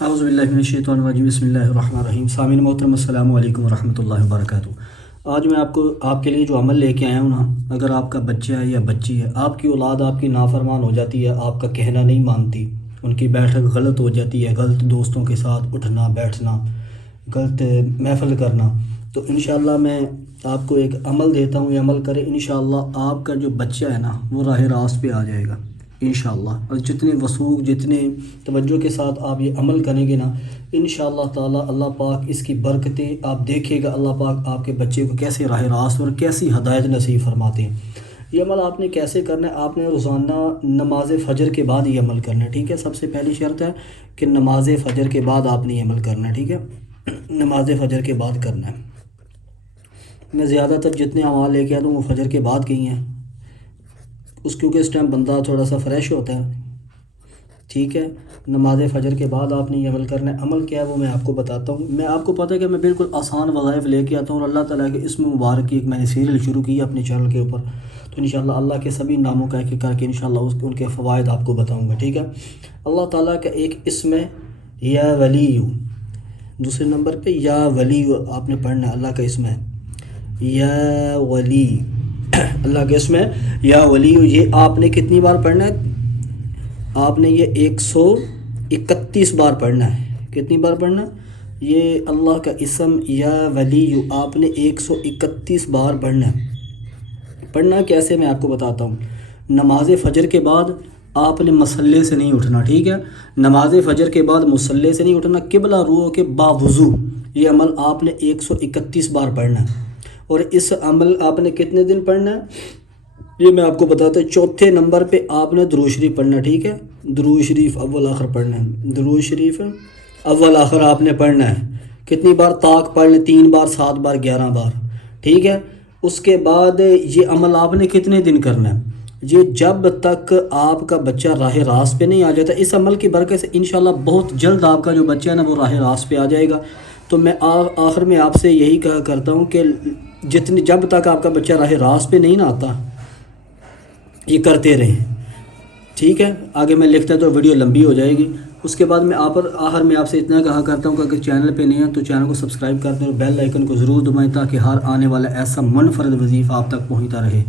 اعوذ باللہ من الشیطان الرجیم بسم اللہ الرحمن الرحیم سامعین محترم السلام علیکم ورحمۃ اللہ وبرکاتہ۔ آج میں آپ کے لیے جو عمل لے کے آیا ہوں نا، اگر آپ کا بچہ ہے یا بچی ہے، آپ کی اولاد آپ کی نافرمان ہو جاتی ہے، آپ کا کہنا نہیں مانتی، ان کی بیٹھک غلط ہو جاتی ہے، غلط دوستوں کے ساتھ اٹھنا بیٹھنا، غلط محفل کرنا، تو انشاءاللہ میں آپ کو ایک عمل دیتا ہوں، یہ عمل کرے انشاءاللہ آپ کا جو بچہ ہے نا وہ راہ راست پہ آ جائے گا انشاءاللہ۔ اور جتنے وثوق جتنے توجہ کے ساتھ آپ یہ عمل کریں گے نا، انشاءاللہ تعالی اللہ پاک اس کی برکتیں آپ دیکھے گا، اللہ پاک آپ کے بچے کو کیسے راہ راست اور کیسی ہدایت نصیب فرماتے ہیں۔ یہ عمل آپ نے کیسے کرنا ہے؟ آپ نے روزانہ نماز فجر کے بعد یہ عمل کرنا ہے، ٹھیک ہے؟ سب سے پہلی شرط ہے کہ نماز فجر کے بعد آپ نے یہ عمل کرنا ہے، ٹھیک ہے؟ نماز فجر کے بعد کرنا ہے۔ میں زیادہ تر جتنے اعمال لے کے آتا ہوں وہ فجر کے بعد کی ہیں، کیونکہ اس ٹائم بندہ تھوڑا سا فریش ہوتا ہے، ٹھیک ہے؟ نماز فجر کے بعد آپ نے یہ عمل کرنا ہے۔ عمل کیا ہے وہ میں آپ کو بتاتا ہوں۔ میں آپ کو پتہ ہے کہ میں بالکل آسان وظائف لے کے آتا ہوں، اور اللہ تعالیٰ کے اسم مبارک کی ایک میں نے سیریل شروع کی ہے اپنے چینل کے اوپر، تو انشاءاللہ اللہ کے سبھی ناموں کا ایک کر کے انشاءاللہ ان کے فوائد آپ کو بتاؤں گا، ٹھیک ہے؟ اللہ تعالیٰ کا ایک اسم ہے یا ولی، دوسرے نمبر پہ یا ولی آپ نے پڑھنا ہے، اللہ کا اسم ہے یا ولی، اللہ کے اسم ہے یا ولی۔ یہ آپ نے کتنی بار پڑھنا ہے؟ آپ نے یہ 131 بار پڑھنا ہے۔ کتنی بار پڑھنا ہے؟ یہ اللہ کا اسم یا ولی آپ نے 131 بار پڑھنا ہے۔ پڑھنا کیسے میں آپ کو بتاتا ہوں۔ نماز فجر کے بعد آپ نے مصلے سے نہیں اٹھنا، ٹھیک ہے؟ نماز فجر کے بعد مصلے سے نہیں اٹھنا، قبلہ رو کے باوضو یہ عمل آپ نے 131 بار پڑھنا ہے۔ اور اس عمل آپ نے کتنے دن پڑھنا ہے یہ میں آپ کو بتاتا ہوں۔ چوتھے نمبر پہ آپ نے درود شریف پڑھنا، ٹھیک ہے؟ درود شریف اول آخر پڑھنا ہے، درود شریف اول آخر آپ نے پڑھنا ہے۔ کتنی بار؟ طاق پڑھ لیں، 3 بار 7 بار 11 بار، ٹھیک ہے؟ اس کے بعد یہ عمل آپ نے کتنے دن کرنا ہے؟ یہ جب تک آپ کا بچہ راہ راست پہ نہیں آ جاتا۔ اس عمل کی برکت سے انشاءاللہ بہت جلد آپ کا جو بچہ ہے نا وہ راہ راست پہ آ جائے گا۔ تو میں آخر میں آپ سے یہی کہا کرتا ہوں کہ جب تک آپ کا بچہ راہ راست پہ نہیں نہ آتا یہ کرتے رہیں، ٹھیک ہے؟ آگے میں لکھتا تو ویڈیو لمبی ہو جائے گی۔ اس کے بعد میں آخر میں آپ سے اتنا کہا کرتا ہوں کہ اگر چینل پہ نہیں ہے تو چینل کو سبسکرائب کر دیں اور بیل آئیکن کو ضرور دبائیں تاکہ ہر آنے والا ایسا منفرد وظیفہ آپ تک پہنچتا رہے۔